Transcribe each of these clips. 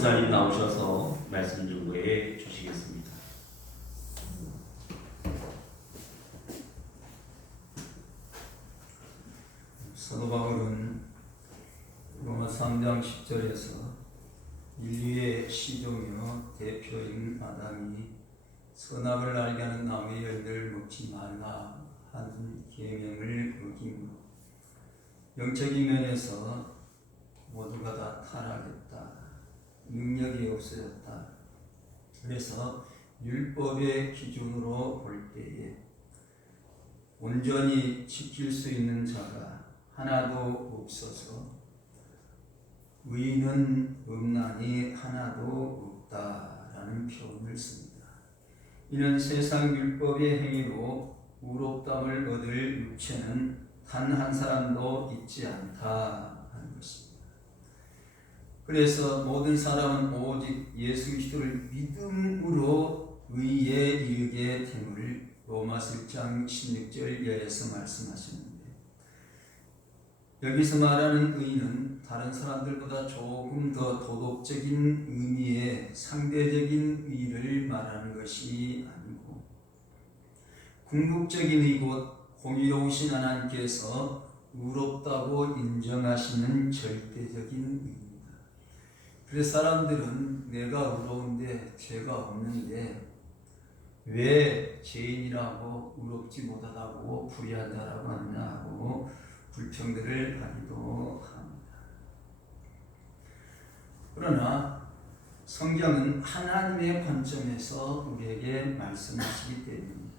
목사님 나오셔서 말씀 증거해 주시겠습니다. 사도 바울은 로마 3장 10절에서 인류의 시종이요 대표인 아담이 선악을 알게 하는 나무의 열매를 먹지 말라 한 계명을 어기므로 영적인 면에서 모두가 다 타락했다. 능력이 없어졌다. 그래서 율법의 기준으로 볼 때에 온전히 지킬 수 있는 자가 하나도 없어서 의인은 없나니 하나도 없다라는 표현을 씁니다. 이는 세상 율법의 행위로 의롭다함을 얻을 육체는 단 한 사람도 있지 않다 하는 것입니다. 그래서 모든 사람은 오직 예수 그리스도를 믿음으로 의에 이르게 됨을 로마서 1장 16절 이하에서 말씀하시는데, 여기서 말하는 의는 다른 사람들보다 조금 더 도덕적인 의미의 상대적인 의를 말하는 것이 아니고 궁극적인 의 곧 공의로우신 하나님께서 의롭다고 인정하시는 절대적인 의입니다. 그래서 사람들은 내가 의로운데 죄가 없는데 왜 죄인이라고 의롭지 못하다고 불의한 자라고 하느냐고 불평들을 하기도 합니다. 그러나 성경은 하나님의 관점에서 우리에게 말씀하시기 때문에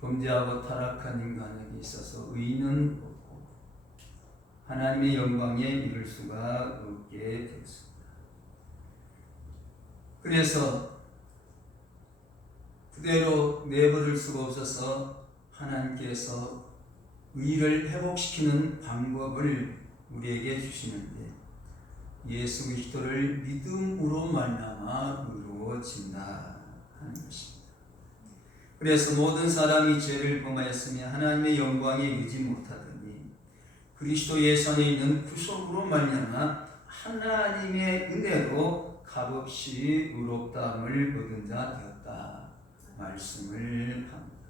범죄하고 타락한 인간에게 있어서 의인은 없고 하나님의 영광에 이를 수가 없게 되었습니다. 그래서 그대로 내버릴 수가 없어서 하나님께서 의를 회복시키는 방법을 우리에게 주시는데, 예수 그리스도를 믿음으로 말미암아 의로워진다 하는 것입니다. 그래서 모든 사람이 죄를 범하였으며 하나님의 영광에 이르지 못하더니 그리스도 예수 안에 있는 구속으로 말미암아 하나님의 은혜로 값없이 의롭다함을 얻은 자 되었다 말씀을 합니다.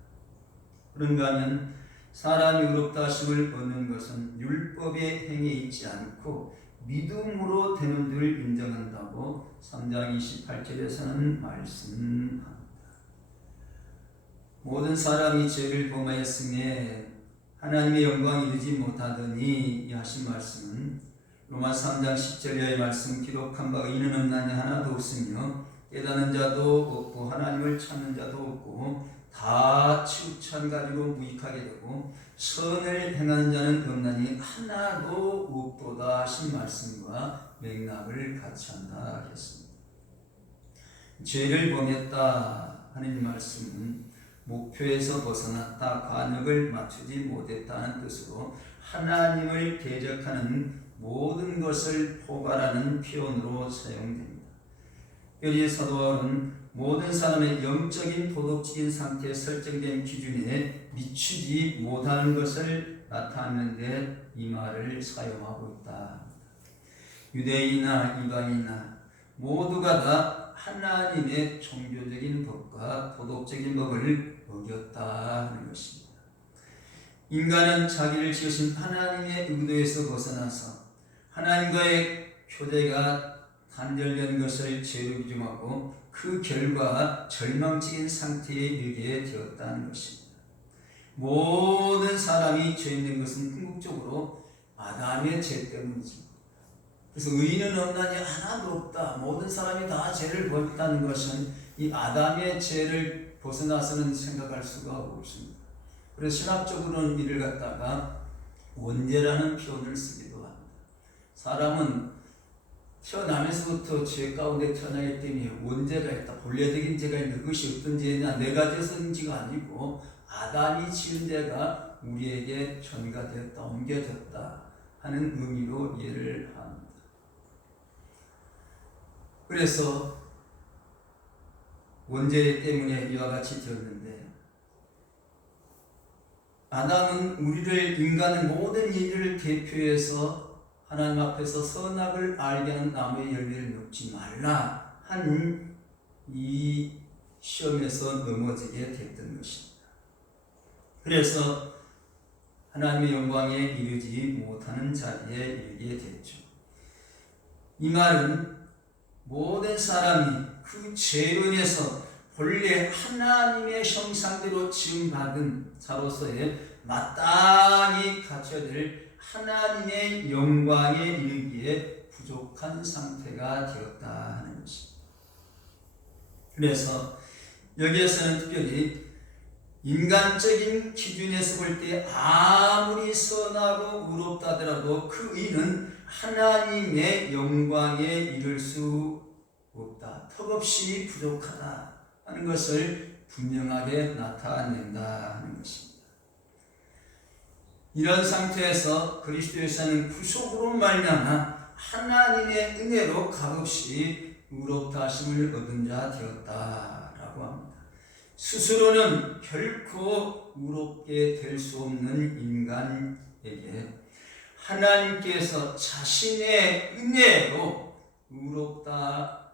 그런가 하면 사람이 의롭다 하심을 얻는 것은 율법의 행위에 있지 않고 믿음으로 되는 줄 인정한다고 3장 28절에서는 말씀합니다. 모든 사람이 죄를 범하였으며 하나님의 영광에 이르지 못하더니 이 하신 말씀은 로마 3장 10절의 말씀 기록한 바가 이는 없나니 하나도 없으며 깨닫는 자도 없고 하나님을 찾는 자도 없고 다 치우쳐 가지고 무익하게 되고 선을 행하는 자는 없나니 하나도 없도다 하신 말씀과 맥락을 같이 한다 하겠습니다. 죄를 범했다 하는 말씀은 목표에서 벗어났다, 관역을 맞추지 못했다는 뜻으로 하나님을 대적하는 모든 것을 포괄하는 표현으로 사용됩니다. 여기에 사도 바울은 모든 사람의 영적인 도덕적인 상태에 설정된 기준에 미치지 못하는 것을 나타내는데 이 말을 사용하고 있다. 유대인이나 이방인이나 모두가 다 하나님의 종교적인 법과 도덕적인 법을 어겼다 하는 것입니다. 인간은 자기를 지으신 하나님의 의도에서 벗어나서 하나님과의 교제가 단절된 것을 죄로 규정하고 그 결과 절망적인 상태에 이르게 되었다는 것입니다. 모든 사람이 죄 있는 것은 궁극적으로 아담의 죄 때문이죠. 그래서 의인은 없나니 하나도 없다. 모든 사람이 다 죄를 범했다는 것은 이 아담의 죄를 벗어나서는 생각할 수가 없습니다. 그래서 신학적으로는 이를 갖다가 원죄라는 표현을 쓰기도 합니다. 사람은 태어나면서부터 죄 가운데 태어나기 때문에 원죄가 있다. 본래적인 죄가 있는데 그것이 어떤 죄냐, 내가 지은 죄가 아니고 아담이 지은 죄가 우리에게 전가되었다, 옮겨졌다 하는 의미로 이해를 합니다. 그래서 원죄 때문에 이와 같이 되었는데, 아담은 우리를 인간의 모든 일을 대표해서 하나님 앞에서 선악을 알게 하는 나무의 열매를 먹지 말라 한 이 시험에서 넘어지게 됐던 것입니다. 그래서 하나님의 영광에 이르지 못하는 자리에 이르게 됐죠. 이 말은 모든 사람이 그 죄로 인해서 본래 하나님의 형상대로 지음받은 자로서의 마땅히 갖춰야 될 하나님의 영광에 이르기에 부족한 상태가 되었다 하는 것입니다. 그래서 여기에서는 특별히 인간적인 기준에서 볼 때 아무리 선하고 의롭다 하더라도 그 의는 하나님의 영광에 이를 수 없다. 턱없이 부족하다 하는 것을 분명하게 나타낸다 하는 것입니다. 이런 상태에서 그리스도에서는 구속으로 말미암아 하나님의 은혜로 값없이 의롭다 하심을 얻은 자 되었다라고 합니다. 스스로는 결코 의롭게 될 수 없는 인간에게 하나님께서 자신의 은혜로 의롭다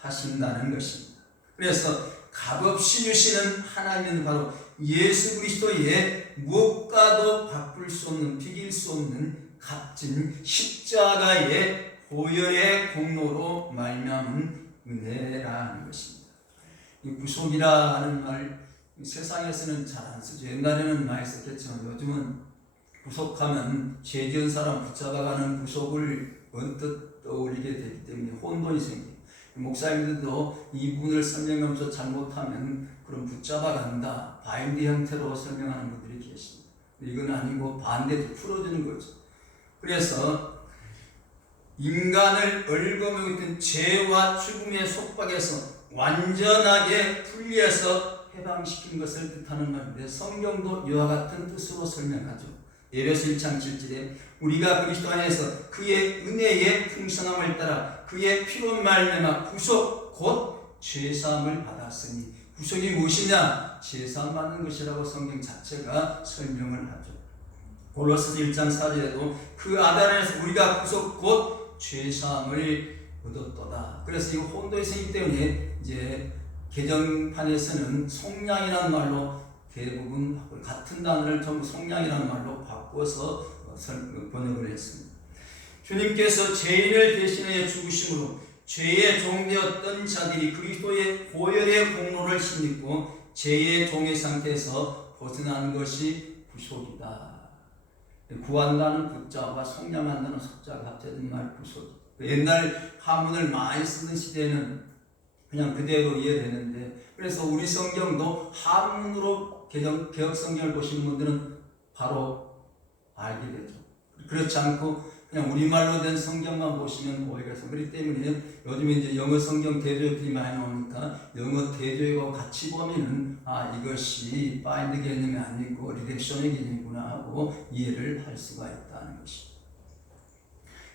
하신다는 것입니다. 그래서 값없이 주시는 하나님은 바로 예수 그리스도의 무엇과도 바꿀 수 없는, 비길 수 없는 값진 십자가의 보혈의 공로로 말미암은 은혜라는 것입니다. 이 구속이라 하는 말 세상에서는 잘 안 쓰죠. 옛날에는 많이 썼겠지만 요즘은 구속하면 죄 지은 사람 붙잡아가는 구속을 언뜻 떠올리게 되기 때문에 혼돈이 생깁니다. 목사님들도 이 부분을 설명하면서 잘못하면 그럼 붙잡아간다, 바인드 형태로 설명하는 분들이 계십니다. 이건 아니고 반대로 풀어주는 거죠. 그래서 인간을 얽어매고 있던 죄와 죽음의 속박에서 완전하게 분리해서 해방시킨 것을 뜻하는 말인데 성경도 이와 같은 뜻으로 설명하죠. 에베소 1장 7절에 우리가 그리스도 안에서 그의 은혜의 풍성함을 따라 그의 피로 말미암아 구속 곧 죄사함을 받았으니, 구속이 무엇이냐? 죄사함 받는 것이라고 성경 자체가 설명을 하죠. 골로새서 1장 4절에도 그 아들 안에서 우리가 구속 곧 죄사함을 얻었도다. 그래서 이 혼돈이 생기기 때문에 이제 개정판에서는 속량이라는 말로 대부분 같은 단어를 전부 속량이라는 말로 바꿔서 번역을 했습니다. 주님께서 죄인을 대신하여 죽으심으로 죄의 종되었던 자들이 그리스도의 보혈의 공로를 힘입고 죄의 종의 상태에서 벗어나는 것이 구속이다. 구한다는 구자와 속량한다는 속자가 합쳐진 말 구속. 옛날 한문을 많이 쓰는 시대에는 그냥 그대로 이해되는데, 그래서 우리 성경도 한문으로 개혁 성경을 보시는 분들은 바로 알게 되죠. 그렇지 않고 그냥 우리말로 된 성경만 보시면 오해가 있어요. 그렇기 때문에 요즘에 이제 영어 성경 대조역들이 많이 나오니까 영어 대조역하고 같이 보면은 이것이 바인드 개념이 아니고 리렉션의 개념이구나 하고 이해를 할 수가 있다는 것입니다.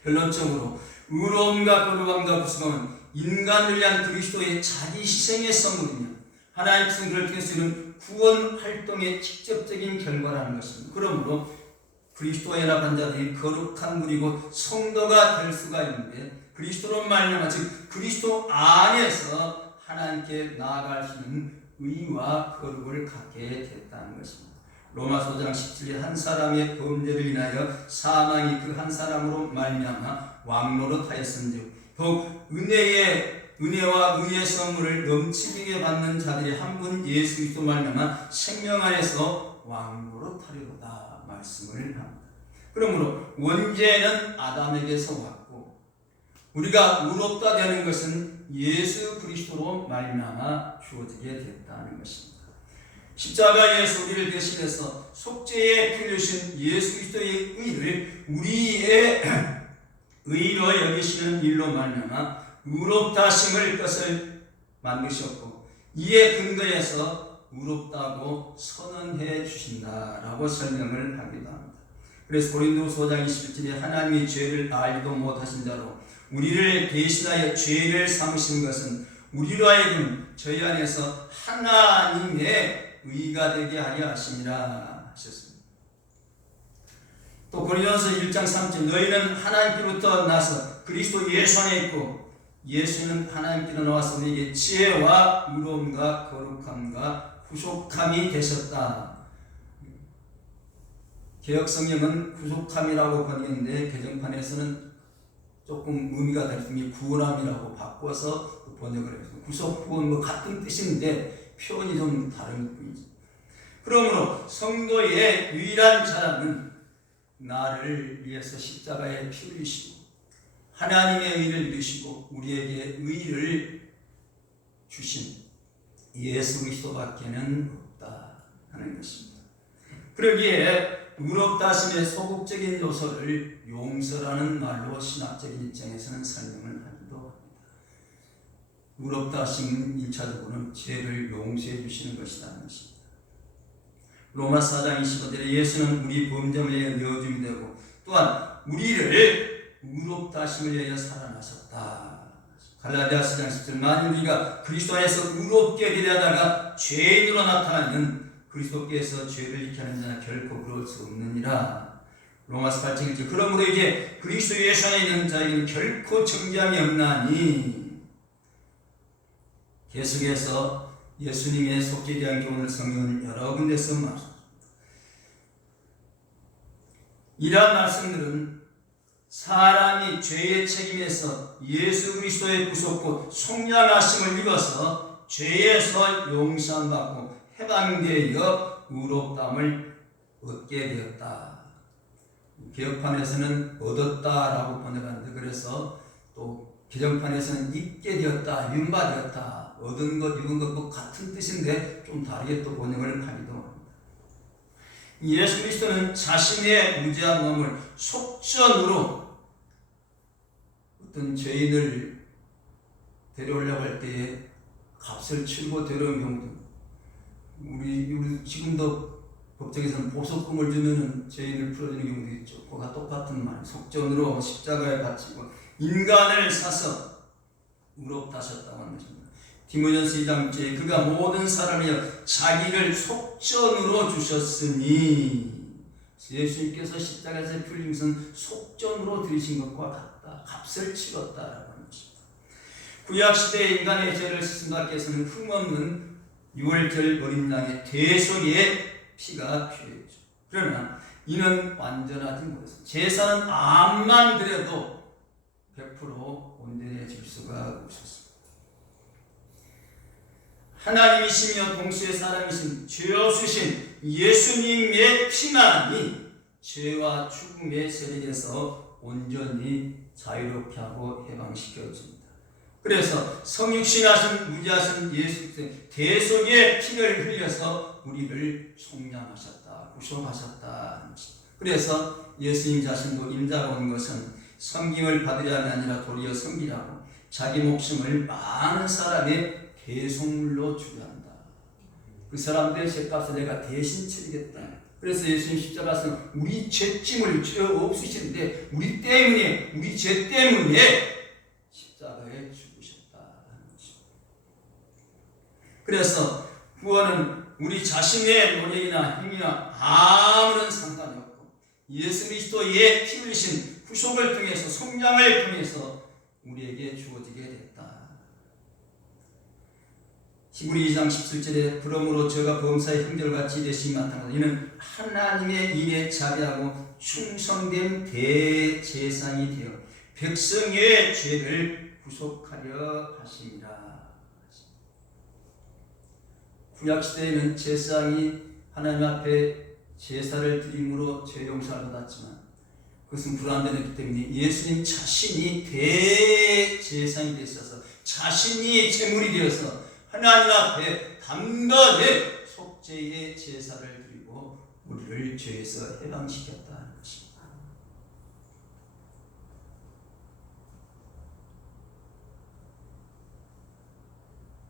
결론적으로 의로움과 거룩함과 부수함은 인간을 위한 그리스도의 자기 희생의 선물이며 하나님께서는 그를 통해서 이룬 구원 활동의 직접적인 결과라는 것입니다. 그러므로 그리스도에 연합한 자들이 거룩한 무리고 성도가 될 수가 있는데, 그리스도로 말미암아 즉 그리스도 안에서 하나님께 나아갈 수 있는 의와 거룩을 갖게 됐다는 것입니다. 로마서 5장 17절에 한 사람의 범죄를 인하여 사망이 그 한 사람으로 말미암아 왕노릇하였은즉 더욱 은혜와 의의 선물을 넘치게 받는 자들이 한 분 예수 그리스도 말미암아 생명 안에서 왕노릇하리로다 말씀을 합니다. 그러므로 원죄는 아담에게서 왔고 우리가 의롭다 되는 것은 예수 그리스도로 말미암아 주어지게 됐다는 것입니다. 십자가에서 우리를 대신해서 속죄에 필요하신 예수 그리스도의 의를 우리의 의로 여기시는 일로 말미암아 의롭다 하심을 것을 만드셨고 이에 근거해서 의롭다고 선언해 주신다라고 설명을 하기도 합니다. 그래서 고린도후서 5장 21절에 하나님이 죄를 알지도 못하신 자로 우리를 대신하여 죄를 삼으신 것은 우리로 하여금 저희 안에서 하나님의 의가 되게 하려 하심이라 하셨습니다. 또 고린도전서 1장 3절 너희는 하나님께로부터 나서 그리스도 예수 안에 있고 예수는 하나님께로 나와서 우리에게 지혜와 의로움과 거룩함과 구속함이 되셨다. 개역성경은 구속함이라고 번역했는데 개정판에서는 조금 의미가 다르게 구원함이라고 바꿔서 번역을 했어요. 구속, 구원 뭐 같은 뜻인데 표현이 좀 다른 뿐이죠. 그러므로 성도의 유일한 자랑은 나를 위해서 십자가에 피 흘리시고 하나님의 의를 이루시고 우리에게 의를 주신 예수 그리스도밖에는 없다 하는 것입니다. 그러기에 의롭다 하심의 소극적인 요소를 용서라는 말로 신학적인 입장에서는 설명을 하기도 합니다. 의롭다 하심은 1차적으로는 죄를 용서해 주시는 것이라는 것입니다. 로마서 4장 25절에 예수는 우리 범죄를 위하여 내어줌이 되고 또한 우리를 의롭다 하심을 위하여 살아나셨다. 갈라디아서 4장 10절 만일 우리가 그리스도 안에서 의롭게 되려다가 죄인으로 나타나면 그리스도께서 죄를 잃게 하는 자는 결코 그럴 수 없느니라. 로마서 8장 1절 그러므로 이제 그리스도 예수 안에 있는 자에게는 결코 정죄함이 없나니. 계속해서 예수님의 속죄에 대한 교훈을 성경은 여러 군데서 말합니다. 이러한 말씀들은 사람이 죄의 책임에서 예수 그리스도의 구속고 속량하심을 입어서 죄에서 용서받고 해방되어 의롭다함을 얻게 되었다. 개역판에서는 얻었다라고 번역하는데 그래서 또 개정판에서는 입게 되었다, 윤받았다, 얻은 것, 입은 것 같은 뜻인데 좀 다르게 또 번역을 하기도 합니다. 예수 그리스도는 자신의 무죄한 몸을 속전으로 어떤 죄인을 데려오려고 할 때에 값을 치르고 데려온 경우도 우리 지금도 법정에서는 보석금을 주면은 죄인을 풀어주는 경우도 있죠. 그와 똑같은 말, 속전으로 십자가에 바치고 인간을 사서 의롭다 하셨다고 하는 것입니다. 디모전서 2장 6절에 그가 모든 사람이여 자기를 속전으로 주셨으니 예수님께서 십자가에서 풀린 것은 속전으로 들이신 것과 같다. 값을 치렀다라고 하는 것입니다. 구약시대의 인간의 죄를 씻음 받기 위해서는 흠없는 6월절 어린 양의 대속의 피가 필요했죠. 그러나 이는 완전하지 못했습니다. 제사는 암만 드려도 100% 온전해질 수가 없었습니다. 하나님이시며 동시에 사람이신 죄 없으신 예수님의 피만이 죄와 죽음의 세력에서 온전히 자유롭게 하고 해방시켜줍니다. 그래서 성육신하신 무지하신 예수 대속의 피를 흘려서 우리를 속량하셨다, 구속하셨다. 그래서 예수님 자신도 임자가 온 것은 섬김을 받으려는 아니라 도리어 섬기라고 자기 목숨을 많은 사람의 대속물로 주려 한다. 그 사람들의 죄값을 내가 대신 치르겠다. 그래서 예수님 십자가에서 우리 죄짐을 죄 없으신데 우리 때문에 우리 죄 때문에 십자가에 죽으셨다는 것입니다. 그래서 구원은 우리 자신의 노력이나 힘이나 아무런 상관이 없고 예수 그리스도의 피 흘리신 구속을 통해서 속량을 통해서 우리에게 주어지게 됐다. 히브리 2장 17절에 그러므로 저가 범사의 형제같이 되심이 나타나고 이는 하나님의 일에 자비하고 충성된 대제사장이 되어 백성의 죄를 구속하려 하심이라. 구약시대에는 제사장이 하나님 앞에 제사를 드림으로 죄 용서를 받았지만 그것은 불완전했기 때문에 예수님 자신이 대제사장이 되셔서 자신이 제물이 되어서 하나님 앞에 단번에 속죄의 제사를 드리고 우리를 죄에서 해방시켰다는 것입니다.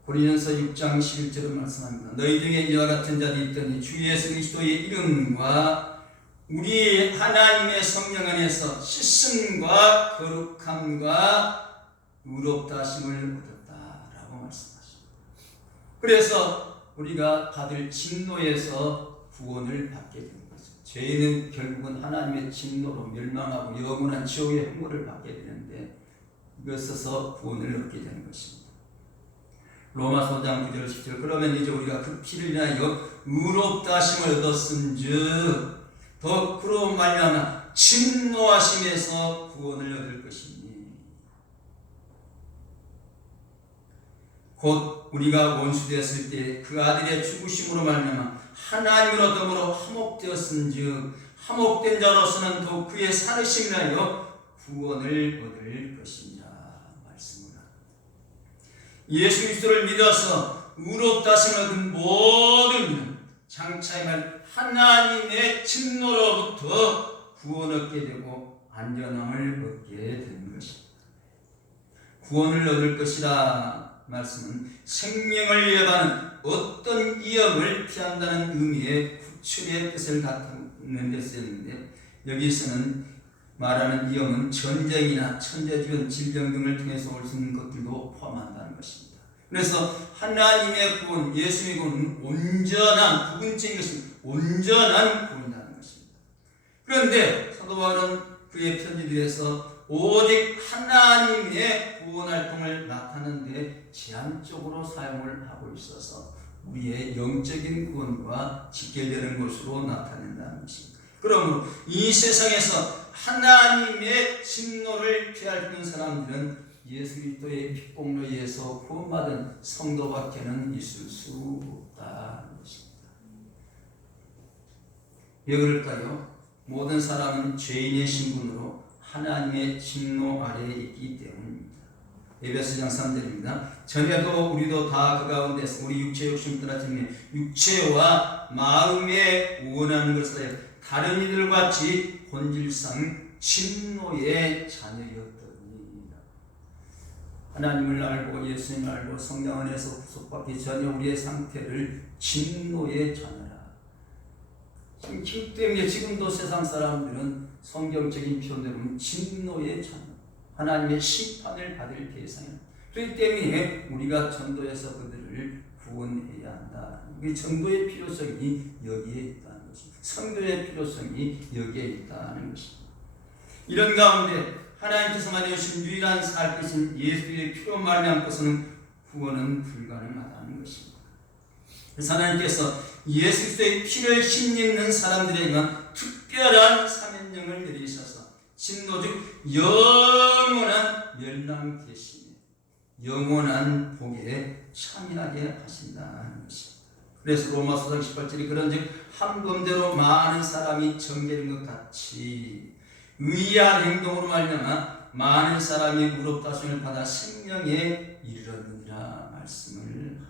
고린도전서 6장 11절로 말씀합니다. 너희 중에 이와 같은 자들이 있더니 주 예수 그리스도의 이름과 우리 하나님의 성령 안에서 씻음과 거룩함과 의롭다 하심을 얻었다라고 말씀합니다. 그래서 우리가 받을 진노에서 구원을 받게 되는 것입니다. 죄인은 결국은 하나님의 진노로 멸망하고 영원한 지옥의 형벌을 받게 되는데 이것에서 구원을 얻게 되는 것입니다. 로마서 5장 9절 10절 그러면 이제 우리가 그 피를 인하여 의롭다 하심을 얻었은즉 더 그로 말미암아 진노하심에서 구원을 얻을 것이니 곧 우리가 원수되었을 때 그 아들의 죽으심으로 말미암아 하나님으로 더불어 화목되었은즉 화목된 자로서는 더 그의 살으심을 하여 구원을 얻을 것이니라 말씀을 예수 그리스도를 믿어서 의롭다 하심을 얻은 모든 이는 장차 말 하나님의 진노로부터 구원 얻게 되고 안전함을 얻게 되는 것입니다. 구원을 얻을 것이라 말씀은 생명을 이어가는 어떤 위험을 피한다는 의미의 구출의 뜻을 갖는 데 쓰였는데 여기서는 말하는 위험은 전쟁이나 천재주변 질병 등을 통해서 올 수 있는 것들도 포함한다는 것입니다. 그래서 하나님의 구원, 예수의 구원은 온전한 부분적인 것입니다. 온전한 구원이라는 것입니다. 그런데 사도 바울은 그의 편지들에서 오직 하나님의 구원 활동을 나타내는 데 제한적으로 사용을 하고 있어서 우리의 영적인 구원과 직결되는 것으로 나타낸다는 것입니다. 그러므로 이 세상에서 하나님의 진노를 피할 수 있는 사람들은 예수 그리스도의 핏공로에 의해서 구원받은 성도밖에는 있을 수 없다는 것입니다. 왜 그럴까요? 모든 사람은 죄인의 신분으로 하나님의 진노 아래에 있기 때문입니다. 에베소서 3절입니다. 전에도 우리도 다 그 가운데서 우리 육체의 욕심을 따라 육체와 마음에 원하는 것을 다른 이들 같이 본질상 진노의 자녀였더니 하나님을 알고 예수님을 알고 성령 안에서 구속받기 전에 우리의 상태를 진노의 자녀라. 지금 때문에 지금도 세상 사람들은 성경적인 표현대로 진노의 자녀, 하나님의 심판을 받을 대상이다. 그렇기 때문에 우리가 전도해서 그들을 구원해야 한다. 이 전도의 필요성이 여기에 있다는 것입니다. 성도의 필요성이 여기에 있다는 것입니다. 이런 가운데 하나님께서 만드신 유일한 살피신 예수의 피로 말미암고서는 구원은 불가능하다는 것입니다. 그래서 하나님께서 예수 그리스도의 피를 힘입는 사람들에게만 특별한 사명령을 내리셔서 진노즉 영원한 멸망 대신에 영원한 복에 참여하게 하신다는 것입니다. 그래서 로마서 18절이 그런즉 한 범대로 많은 사람이 정죄된 것 같이 의한 행동으로 말미암아 많은 사람이 의롭다 하심을 받아 생명에 이르렀느니라 말씀을 합니다.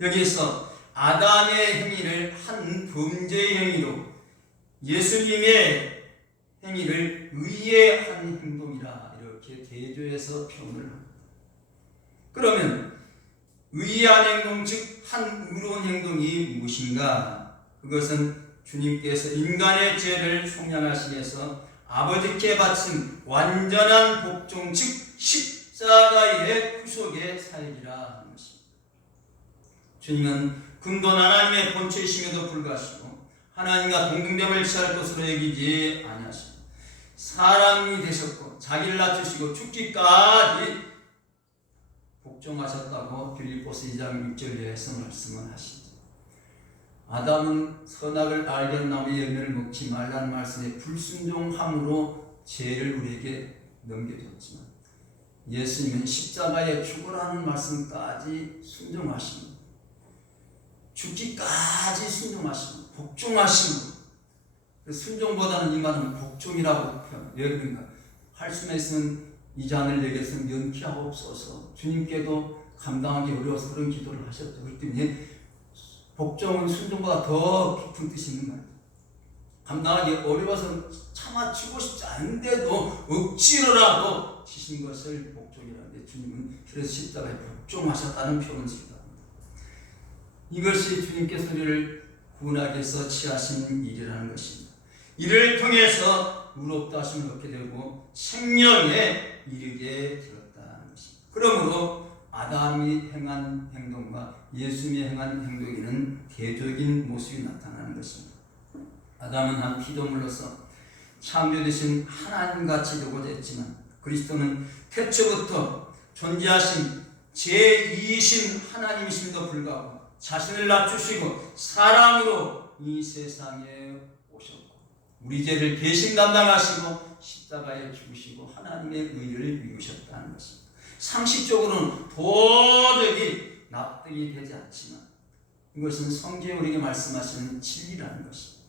여기에서 아담의 행위를 한 범죄의 행위로 예수님의 행위를 의의 한 행동이라 이렇게 대조해서 표현을 합니다. 그러면 의한 행동 즉 한 의로운 행동이 무엇인가? 그것은 주님께서 인간의 죄를 속량하시기 위해서 아버지께 바친 완전한 복종 즉 십자가의 구속의 사역이라 하는 것입니다. 주님은 근본 하나님의 본체이심에도 불구하시고 하나님과 동등됨을 취할 것으로 여기지 아니하시고 사람이 되셨고 자기를 낮추시고 죽기까지 복종하셨다고 빌립보서 2장 6절에서 말씀을 하시죠. 아담은 선악을 알게 나무의 열매를 먹지 말라는 말씀에 불순종함으로 죄를 우리에게 넘겨줬지만 예수님은 십자가에 죽으라는 말씀까지 순종하십니다. 죽기까지 순종하십니다. 복종하십니다. 순종보다는 이만은 복종이라고 표현. 왜 그런가? 할 수만 있으면 이 잔을 내게서 면케하옵소서. 주님께도 감당하기 어려워서 그런 기도를 하셨죠. 그렇기 때문에 복종은 순종보다 더 깊은 뜻이 있는 거예요. 감당하기 어려워서 참아주고 싶지 않은데도 억지로라도 지신 것을 복종이라는데 주님은 그래서 십자가에 복종하셨다는 표현을 쓰기도 합니다. 이것이 주님께서 우리를 구원하기 위해서 취하신 일이라는 것입니다. 이를 통해서 의롭다 하심을 얻게 되고 생명에 이르게 되었다는 것입니다. 그러므로 아담이 행한 행동과 예수님이 행한 행동에는 대조적인 모습이 나타나는 것입니다. 아담은 한 피조물로서 창조되신 하나님같이 되고자 했지만 그리스도는 태초부터 존재하신 제2이신 하나님이심에도 불구하고 자신을 낮추시고 사랑으로 이 세상에 오셨고 우리 죄를 대신 감당하시고 십자가에 죽으시고 하나님의 의를 이루셨다는 것입니다. 상식적으로는 도저히 납득이 되지 않지만 이것은 성경이 우리에게 말씀하시는 진리라는 것입니다.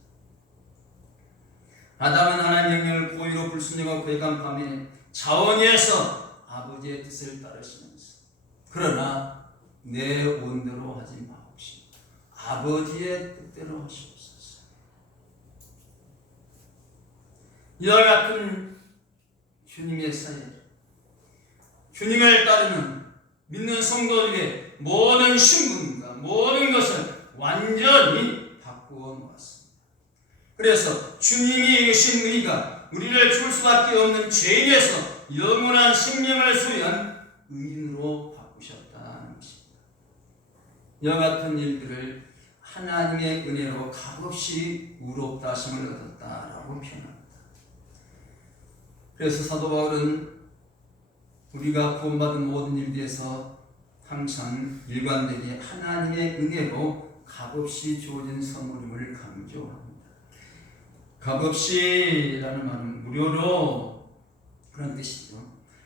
아담은 하나님의 명령을 고의로 불순종하고 거역한 밤에 자원에서 아버지의 뜻을 따르시면서 그러나 내 온대로 하지 마옵시고 아버지의 뜻대로 하시옵소서. 이와 같은 주님의 사역, 주님을 따르는 믿는 성도들의 모든 신분과 모든 것을 완전히 바꾸어 놓았습니다. 그래서 주님이 이루신 의가 우리를 죽을 수밖에 없는 죄인에서 영원한 생명을 소유한 의인으로 바꾸셨다는 것입니다. 이와 같은 일들을 하나님의 은혜로 값없이 의롭다 하심을 얻었다라고 표현합니다. 그래서 사도 바울은 우리가 구원받은 모든 일들에서 항상 일관되게 하나님의 은혜로 값없이 주어진 선물임을 강조합니다. 값없이라는 말은 무료로 그런 뜻이죠.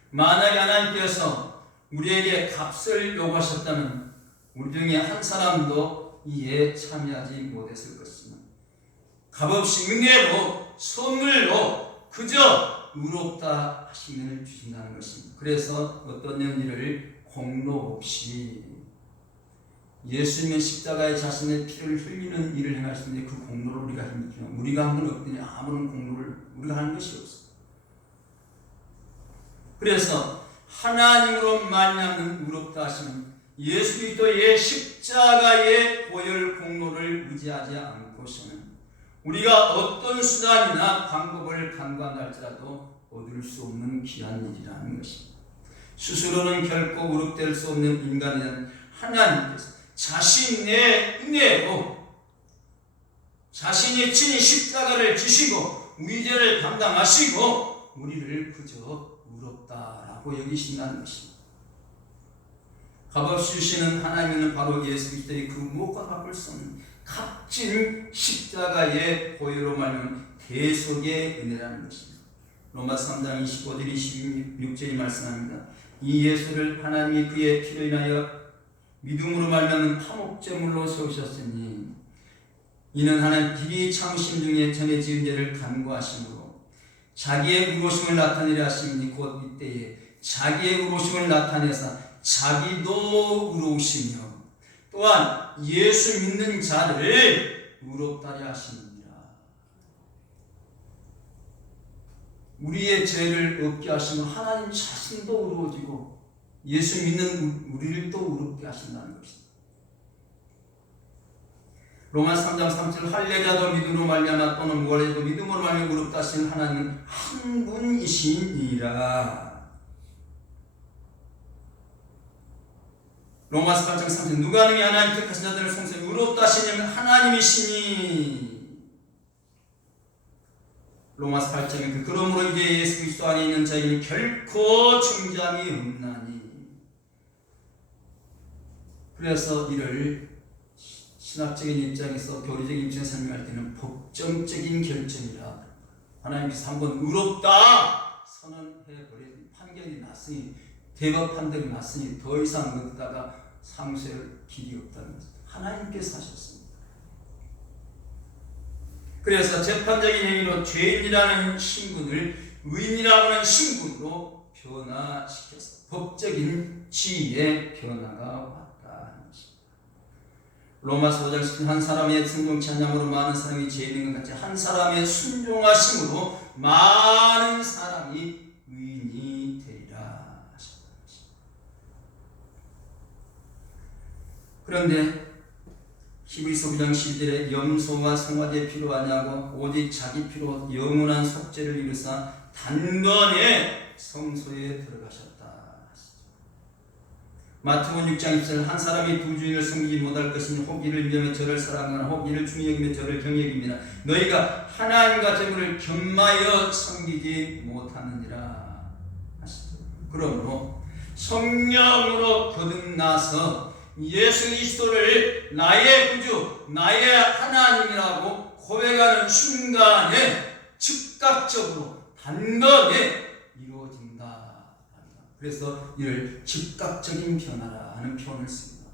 만약에 하나님께서 우리에게 값을 요구하셨다면 우리 중에 한 사람도 이에 참여하지 못했을 것이지만 값없이 은혜로 선물로 그저 의롭다 하심을 주신다는 것입니다. 그래서 어떤 일을 공로 없이 예수님의 십자가에 자신의 피를 흘리는 일을 행할 수 있는데 그 공로를 우리가 힘들지만 우리가 한 건 없더니 아무런 공로를 우리가 하는 것이 없어. 그래서 하나님으로 말미암는 의롭다 하시는 예수 그리스도의 십자가의 보혈 공로를 의지하지 않고서는 우리가 어떤 수단이나 방법을 간구한다 할지라도 얻을 수 없는 귀한 일이라는 것입니다. 스스로는 결코 의롭될 수 없는 인간이란 하나님께서 자신의 은혜로 자신이 친히 십자가를 지시고 우리 죄를 담당하시고 우리를 그저 의롭다라고 여기신다는 것입니다. 값없이 주시는 하나님은 바로 예수 그리스도의 그 무엇과 바꿀 수 없는 값진 십자가의 보혈로 말하는 대속의 은혜라는 것입니다. 로마서 3장 25절 26절이 말씀합니다. 이 예수를 하나님이 그의 피로 인하여 믿음으로 말미암는 화목제물로 세우셨으니 이는 하나님 길이 참으심 중에 전에 지은 죄를 간구하심으로 자기의 의로우심을 나타내려 하심이니 곧 이때에 자기의 의로우심을 나타내사 자기도 의로우시며 또한 예수 믿는 자를 의롭다려 하시느니라. 우리의 죄를 없게 하시면 하나님 자신도 의로워지고 예수 믿는 우리를 또 의롭게 하신다는 것입니다. 로마서 3장 3절 할례자도 믿음으로 말미암아 또는 무할례자도 믿음으로 말미암아 의롭다 하시는 하나님은 한 분이시니라. 로마서 8장 3절 누가 능히 하나님 택하신 자들을 성소에 의롭다 하시냐면 하나님이시니. 로마서 8장에 그러므로 이제 예수 그리스도 안에 있는 자에게는 결코 정죄함이 없나니. 그래서 이를 신학적인 입장에서 교리적인 입장에서 설명할 때는 법정적인 결정이라. 하나님께서 한번 의롭다 선언해버린 판결이 났으니 대법 판결이 났으니 더 이상 걷다가 상쇄할 길이 없다는 것입니다. 하나님께서 하셨습니다. 그래서 재판적인 행위로 죄인이라는 신분을 의인이라고 하는 신분으로 변화시켜서 법적인 지위의 변화가 왔다는 것입니다. 로마서 5장 10절 한 사람의 순종치 않냐므로 많은 사람이 죄 있는 것 같이 한 사람의 순종하심으로 많은 사람이 의인이 되리라 하셨다. 그런데 히브리서 9장 12절에 염소와 송아지의 피로 아니하고 오직 자기 피로 영원한 속죄를 이루사 단번에 성소에 들어가셨다. 마태복음 6장 24절 한 사람이 두 주인을 섬기지 못할 것이니 혹 이를 위하여 저를 사랑하거나 혹 이를 중히 여기며 저를 경히 여깁니다. 너희가 하나님과 재물을 겸하여 섬기지 못하느니라 하시죠. 그러므로 성령으로 거듭나서 예수 그리스도를 나의 구주, 나의 하나님이라고 고백하는 순간에 즉각적으로 단번에 이루어진다. 그래서 이를 즉각적인 변화라 하는 표현을 씁니다.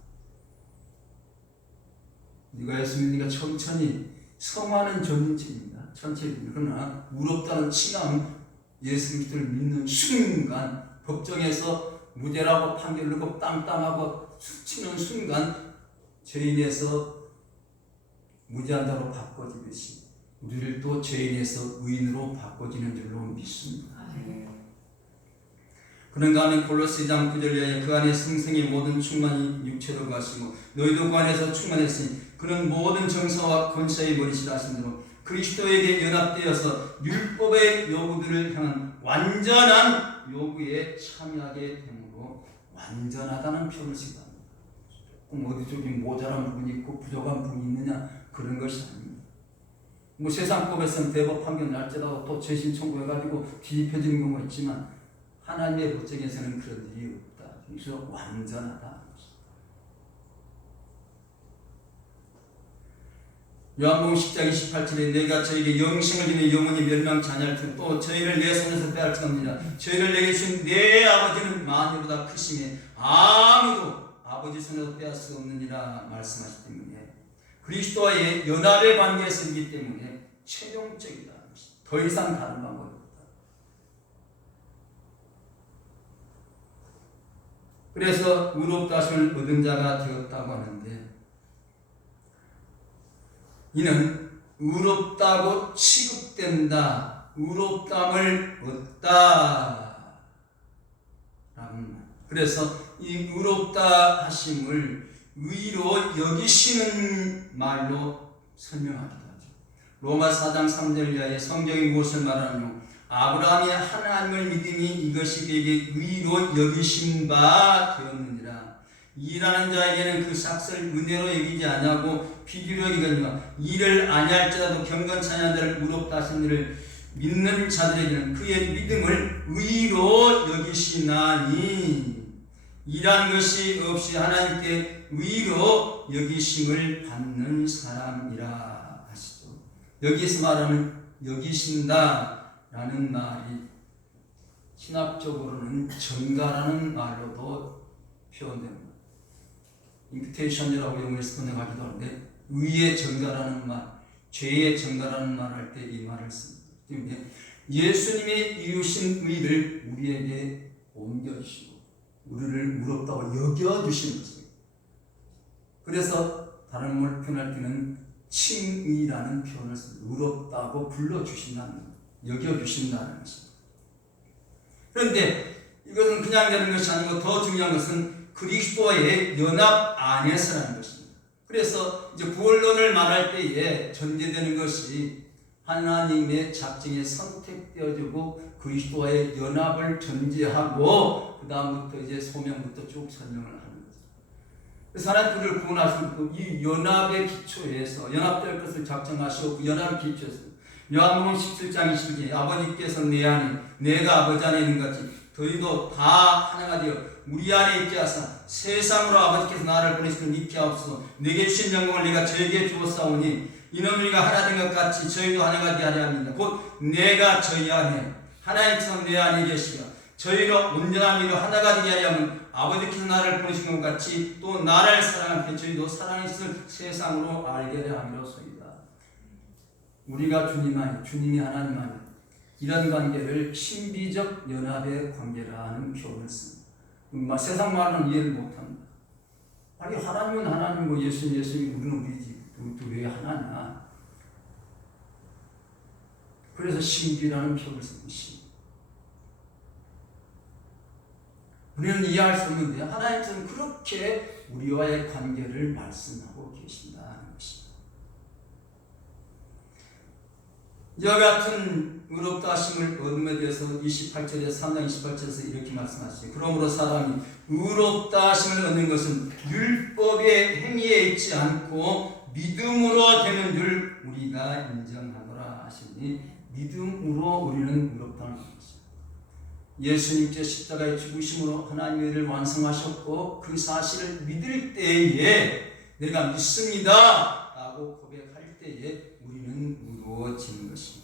네가 예수 믿으니까 천천히 성화는 전진입니다. 천천히. 그러나 의롭다는 칭함, 예수 그리스도를 믿는 순간 법정에서 무죄라고 판결 내고 땅땅하고 치는 순간 죄인에서 무죄한 자로 바꿔지듯이 우리를 또 죄인에서 의인으로 바꿔지는 줄로 믿습니다. 그런가 하면 골로새 2장 9절 이하에 그 안에 성성의 모든 충만이 육체로 가시고 너희도 그 안에서 충만했으니 그는 모든 정서와 권세의 머리시라 하신 대로 그리스도에게 연합되어서 율법의 요구들을 향한 완전한 요구에 참여하게 되므로 완전하다는 표현을 쓰다. 조금 어디 저기 모자란 부분이 있고 부족한 부분이 있느냐 그런 것이 아닙니다. 뭐 세상법에서는 대법 판결 날짜라고 또 재심 청구해가지고 뒤집혀지는 경우가 있지만 하나님의 법정에서는 그런 일이 없다. 그래서 완전하다. 요한복음 10장 28절에 내가 저에게 영생을 주는 영원히 멸망치 아니할 듯 또 저희를 내 손에서 빼앗지니라. 저희를 내게 주신 내 아버지는 만유보다 크심에 아무도 아버지 손에서 빼앗을 수 없느니라 말씀하시기 때문에 그리스도와의 연합의 관계에 서기 때문에 최종적이다. 더 이상 다른 방법이 없다. 그래서 의롭다 하심을 얻은 자가 되었다고 하는데 이는 의롭다고 취급된다, 의롭담을 얻다 라는 말. 그래서 이 의롭다 하심을 의로 여기시는 말로 설명하기도 하죠. 로마 4장 3절 이하에 성경이 무엇을 말하느냐? 아브라함이 하나님을 믿으니 이것이 그에게 의로 여기신 바 되었느니라. 일하는 자에게는 그 삭을 은혜로 여기지 아니하고 비교로 여기거니와 이를 아니할지라도 경건치 아니한 자를 의롭다 하신 이를 믿는 자들에게는 그의 믿음을 의로 여기시나니 일한 것이 없이 하나님께 의로 여기심을 받는 사람이라 하시죠. 여기서 말하는 여기신다 라는 말이 신학적으로는 전가라는 말로도 표현됩니다. 임퓨테이션이라고 영어에서 번역하기도 하는데 의의 전가라는 말, 죄의 전가라는 말 할 때 이 말을 씁니다. 예수님이 이루신 의를 우리에게 옮겨주시고 우리를 의롭다고 여겨주시는 것입니다. 그래서 다른 말 표현할 때는 칭의라는 표현을 씁니다. 의롭다고 불러주신다는 것, 여겨주신다는 것입니다. 그런데 이것은 그냥 되는 것이 아니고 더 중요한 것은 그리스도와의 연합 안에서라는 것입니다. 그래서 이제 구원론을 말할 때에 전제되는 것이 하나님의 작정에 선택되어지고 그리스도와의 연합을 전제하고 그 다음부터 이제 소명부터 쭉 설명을 하는 거죠. 그래서 하나님 그를 구원하시고 이 연합의 기초에서 연합될 것을 작정하시고 그 연합의 기초에서 요한복음 17장 22절에 아버지께서 내 안에 내가 아버지 안에 있는 같이 너희도 다 하나가 되어 우리 안에 있게 하사 세상으로 아버지께서 나를 보내시는 있게 하옵소서. 내게 주신 영광을 내가 저에게 주었사오니 이는 우리가 하나된 것 같이 저희도 하나가 되게 합니다. 곧 내가 저희 안에 하나님께서 내 안에 계시며 저희가 온전한 이로 하나가 되게 하려면 아버지께서 나를 보내신 것 같이 또 나를 사랑하며 저희도 사랑의 뜻을 세상으로 알게 함이로소이다. 우리가 주님 안에 주님이 하나님 안에 이런 관계를 신비적 연합의 관계라는 표현을 씁니다. 세상 말은 이해를 못합니다. 아니 하나님은 하나님이고 예수님 우리는 우리지 또 왜 하나냐. 그래서 신비라는 표현을 씁니다. 우리는 이해할 수 없는데 하나님께서는 그렇게 우리와의 관계를 말씀하고 계신다는 것입니다. 이와 같은 의롭다 하심을 얻음에 대해서 28절에 3장 28절에서 이렇게 말씀하시죠. 그러므로 사람이 의롭다 하심을 얻는 것은 율법의 행위에 있지 않고 믿음으로 되는 줄 우리가 인정하노라 하시니, 믿음으로 우리는 의롭다는 것입니다. 예수님께 십자가의 죽으심으로 하나님의 일을 완성하셨고 그 사실을 믿을 때에 내가 믿습니다 라고 고백할 때에 우리는 의로워지는 것입니다.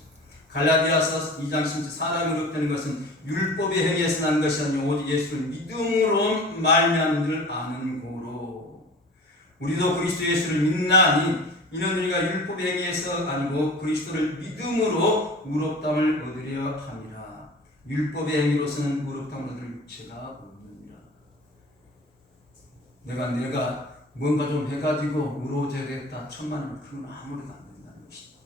갈라디아서 2장 10절 사람이 의롭다는 것은 율법의 행위에서 난 것이 아니요 오직 예수를 믿음으로 말미암은 줄 아는 고로. 우리도 그리스도 예수를 믿나니 이는 우리가 율법의 행위에서 아니고 그리스도를 믿음으로 의롭다함을 얻으려 함이라. 율법의 행위로서는 의롭다함을 얻을 육체가 없느니라. 내가 뭔가 좀 해가지고 의로워져야겠다 천만이면 그건 아무래도 안 된다는 것입니다.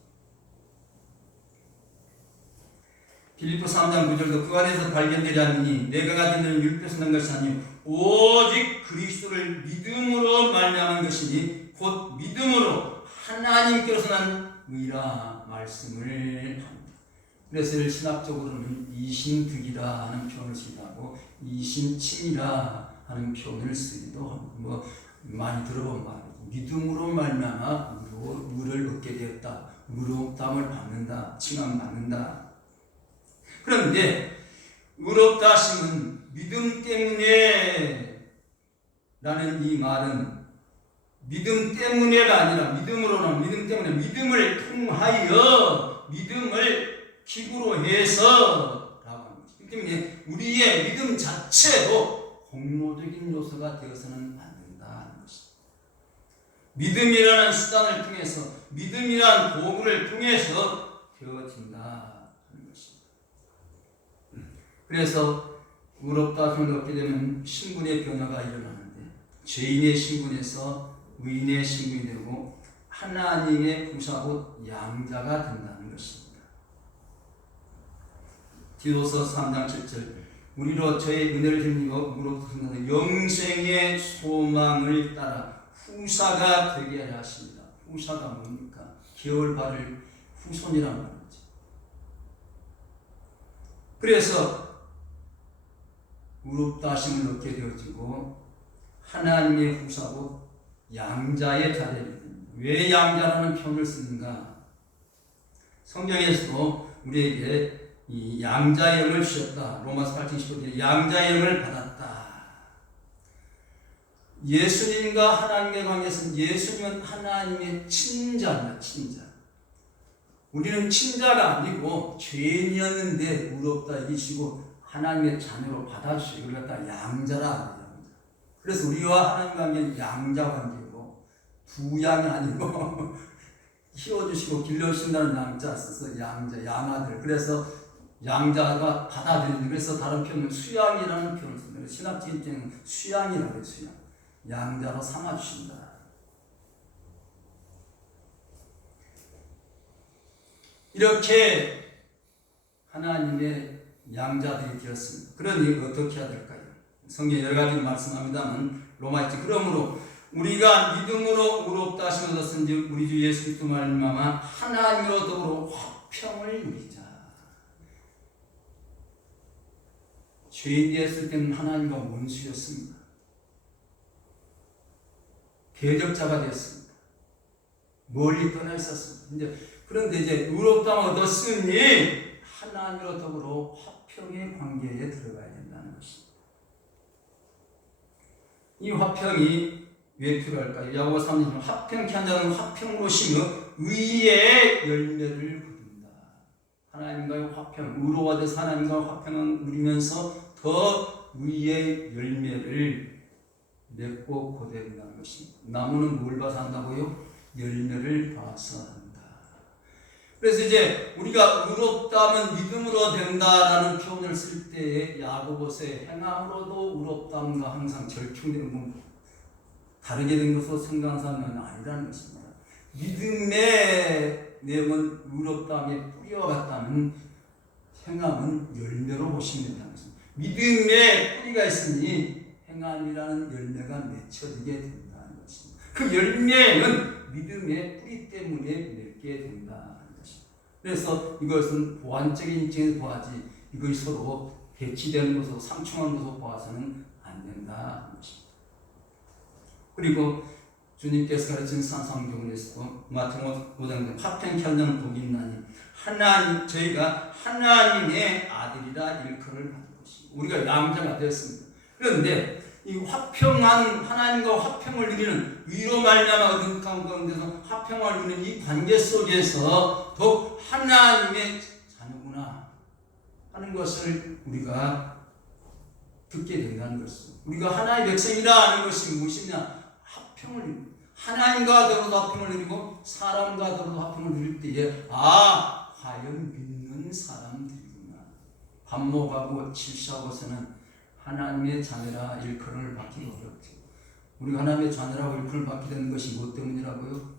빌립보 3장 9절도 그 안에서 발견되지 않으니 내가 가진 것은 율법에서 난 것이 아니요 오직 그리스도를 믿음으로 말미암은 것이니 곧 믿음으로 하나님께로서 난 의라 말씀을 합니다. 그래서 신학적으로는 이신득이라 하는 표현을 쓰기도 하고 이신칭이라 하는 표현을 쓰기도 하고 많이 들어본 말이죠. 믿음으로 말미암아 의를 얻게 되었다. 의롭다함을 받는다. 칭함받는다. 그런데 의롭다 하심은 믿음 때문에 라는 이 말은 믿음 때문에가 아니라 믿음으로는 믿음 때문에 믿음을 통하여 믿음을 기구로 해서 라고 하는 것이기 때문에 우리의 믿음 자체도 공로적인 요소가 되어서는 안 된다는 것입니다. 믿음이라는 수단을 통해서 믿음이라는 도구를 통해서 되어진다 하는 것입니다. 그래서 의롭다 하심을 얻게 되면 신분의 변화가 일어나는데 죄인의 신분에서 의인의 신분이 되고 하나님의 부사고 양자가 된다는 것입니다. 디도서 3장 7절 우리로 저의 은혜를 힘입어 의롭다 영생의 소망을 따라 후사가 되게 하려 하십니다. 후사가 뭡니까? 계월 바를 후손이란 말이죠. 그래서 의롭다 하심을 얻게 되어지고 하나님의 후사고 양자의 자리에 됩니다. 왜 양자라는 표현을 쓰는가? 성경에서도 우리에게 이 양자의 영을 주셨다. 로마서 8장 15절에 양자의 영을 받았다. 예수님과 하나님의 관계에서는 예수님은 하나님의 친자입니다. 친자. 우리는 친자가 아니고 죄인이었는데 의롭다 이기시고 하나님의 자녀로 받아주시고 그걸 갖다 양자라. 그래서 우리와 하나님 관계는 양자 관계고 부양이 아니고 키워주시고 길러주신다는 양자 써서 양자, 양아들. 그래서 양자가 받아들이는, 그래서 다른 표현은 수양이라는 표현을 씁니다. 신학적인 때는 수양이라고 해요. 수양. 양자로 삼아주신다. 이렇게 하나님의 양자들이 되었습니다. 그러니 어떻게 해야 될까요? 성경에 여러 가지를 말씀합니다만 로마에서 그러므로 우리가 믿음으로 의롭다 하심을 얻었은지 우리 주 예수 그리스도 말미암아 하나님으로 더불어 화평을 누리자. 죄인 되었을 때는 하나님과 원수였습니다. 대적자가 되었습니다. 멀리 떠나 있었습니다. 그런데 이제 의롭다함을 얻었으니 하나님으로 더불어 화평의 관계에 들어가야 된다는 것입니다. 이 화평이 왜 필요할까요? 야고보 3장 화평케 한 자는 화평으로 심어 의의 열매를 거둔다. 하나님과의 화평, 의로와 돼서 하나님과 화평을 누리면서 더 의의 열매를 맺고 거둔다는 것입니다. 나무는 뭘 봐서 한다고요? 열매를 봐서 한다. 그래서 이제 우리가 의롭다면 믿음으로 된다라는 표현을 쓸 때에 야고보서의 행함으로도 의롭다함과 항상 절충되는 건 다르게 된 것으로 생각하는 아니라는 것입니다. 믿음의 내용은 의롭다함에 뿌리와 같다는 행함은 열매로 보시면 된다는 것입니다. 믿음에 뿌리가 있으니 행함이라는 열매가 맺혀지게 된다는 것입니다. 그 열매는 믿음의 뿌리 때문에 맺게 된다는 것입니다. 그래서 이것은 보완적인 입장에서 보아지 이것이 서로 대치되는 것으로 상충하는 것으로 보아서는 안 된다. 그리고 주님께서 가르친 산상교훈에서도 마태복음 5장 화평케 하는 복이 있나니 하나님 저희가 하나님의 아들이라 일컬을 받은 것입니다. 우리가 양자가 되었습니다. 그런데 이 화평한 하나님과 화평을 누리는 위로 말미암아 얻은 가운데서 화평을 누리는 이 관계 속에서 더욱 하나님의 자녀구나 하는 것을 우리가 듣게 된다는 것입니다. 우리가 하나님의 백성이라 하는 것이 무엇이냐? 화평을 하나님과 더불어 화평을 누리고 사람과 더불어 화평을 누릴 때에 과연 믿는 사람들이구나. 반목하고 칠시하고서는 하나님의 자녀라 일컬음을 받기 어렵죠. 우리가 하나님의 자녀라고 일컬음을 받게 되는 것이 무엇 때문이라고요?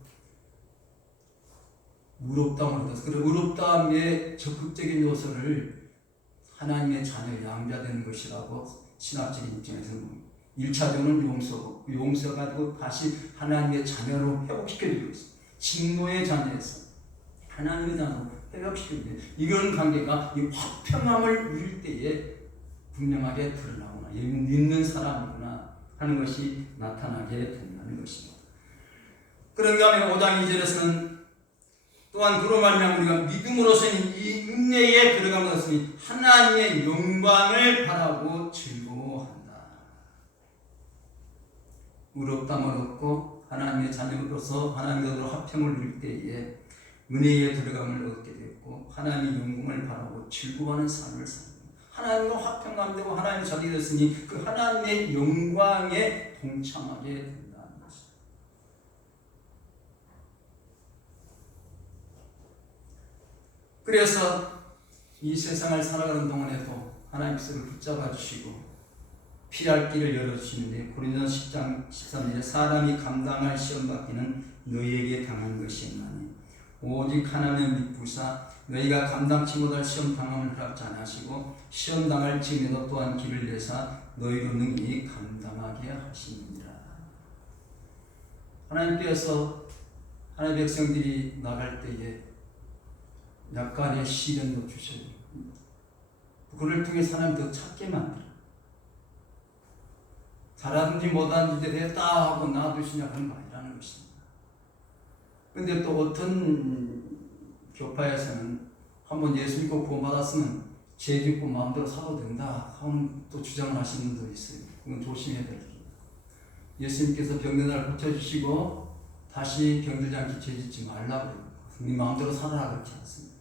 의롭다함을 얻어서 그래 의롭다함의 적극적인 요소를 하나님의 자녀 양자되는 것이라고 신학적인 입장에서는 1차적으로는 용서고 용서 가지고 다시 하나님의 자녀로 회복시켜주고 있습니다. 직노의 자녀에서 하나님의 자녀로 회복시켜주고 이런 관계가 이 화평함을 누릴 때에 분명하게 드러나구나. 믿는 사람이구나 하는 것이 나타나게 된다는 것입니다. 그런가 하면 5장 2절에서는 또한 그로 말미암아 우리가 믿음으로서는 이 은혜에 들어감으로써 하나님의 영광을 바라고 즐거워한다. 의롭다함을 얻고 하나님의 자녀로서 하나님과 화평을 누릴 때에 은혜에 들어감을 얻게 됐고 하나님의 영광을 바라고 즐거워하는 삶을 삽니다. 하나님과 화평감 되고 하나님의 자녀가 됐으니 그 하나님의 영광에 동참하게 된다는 것입니다. 그래서 이 세상을 살아가는 동안에도 하나님께서 붙잡아 주시고 피할 길을 열어주시는데 고린도서 10장 13절에 사람이 감당할 시험 받기는 너희에게 당한 것이 없나니 오직 하나님을 믿부사 너희가 감당치 못할 시험 당함을 허락지 않으시고 시험 당할 즈음에도 또한 길을 내사 너희로 능히 감당하게 하시느니라. 하나님께서 하나님의 백성들이 나갈 때에 약간의 시련도 주셔요. 그를 통해 사람이 더 찾게 만들어. 잘하든지 못하든지 됐다 하고 놔두시냐 그런 거 아니라는 것입니다. 그런데 또 어떤 교파에서는 한번 예수 믿고 구원받았으면 죄 짓고 마음대로 살아도 된다 하는 또 주장을 하시는 분도 있어요. 이건 조심해야 될 일입니다. 예수님께서 병든 날 고쳐주시고 다시 병들지 않게 죄 짓지 말라고 그래요. 네 마음대로 살아라 그렇지 않습니다.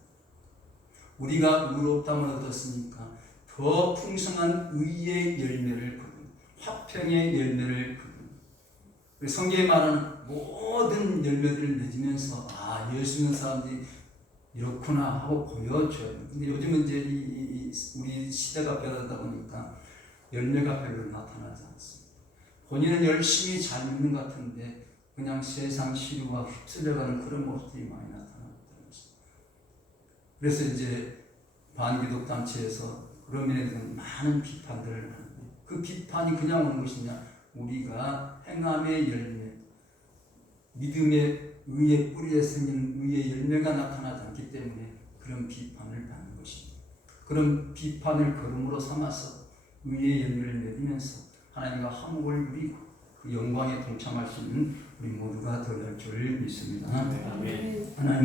우리가 의롭다함을 얻었으니까 더 풍성한 의의 열매를 거두는 화평의 열매를 거두는 성경에 말하는 모든 열매들을 맺으면서 예수 믿는 사람들이 이렇구나 하고 보여줘요. 근데 요즘은 이제 우리 시대가 변하다 보니까 열매가 별로 나타나지 않습니다. 본인은 열심히 잘 믿는 것 같은데 그냥 세상 시류와 휩쓸려가는 그런 모습들이 많이 나타나고 있다는 것입니다. 그래서 이제 반기독 단체에서 그런 면에 대한 많은 비판들을 하는데 그 비판이 그냥 오는 것이냐? 우리가 행함의 열매, 믿음의 의의 뿌리에 생기는 의의 열매가 나타나지 않기 때문에 그런 비판을 받는 것입니다. 그런 비판을 걸음으로 삼아서 의의 열매를 맺으면서 하나님과 화목을 누리고 그 영광에 동참할 수 있는 우리 모두가 되어야 할 줄 믿습니다. 아멘. 하나님